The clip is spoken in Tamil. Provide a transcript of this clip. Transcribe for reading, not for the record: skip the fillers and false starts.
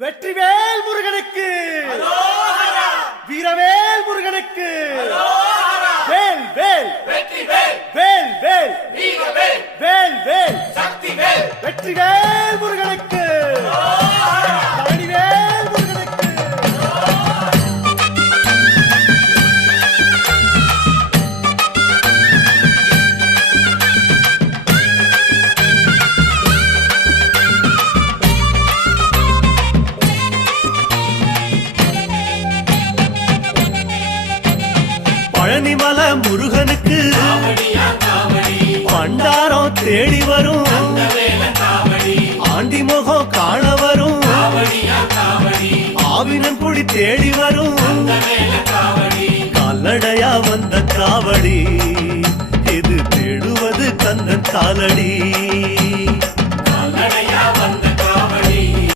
வெற்றிவேல் முருகனுக்கு, வீரவேல் முருகனுக்கு, வேல் வேல் வேல் வேல் வேல் வேல் வெற்றிவேல் முருகனுக்கு, பழனிவேல் முருகனுக்கு. பழனிமலை முருகனுக்கு பண்டாரம் தேடி வரும், ஆண்டி முகம் காண வரும், ஆவினங்குடி தேடி வரும், கால்நடையா வந்த காவடி இது தேடுவது கந்தன் காலடி.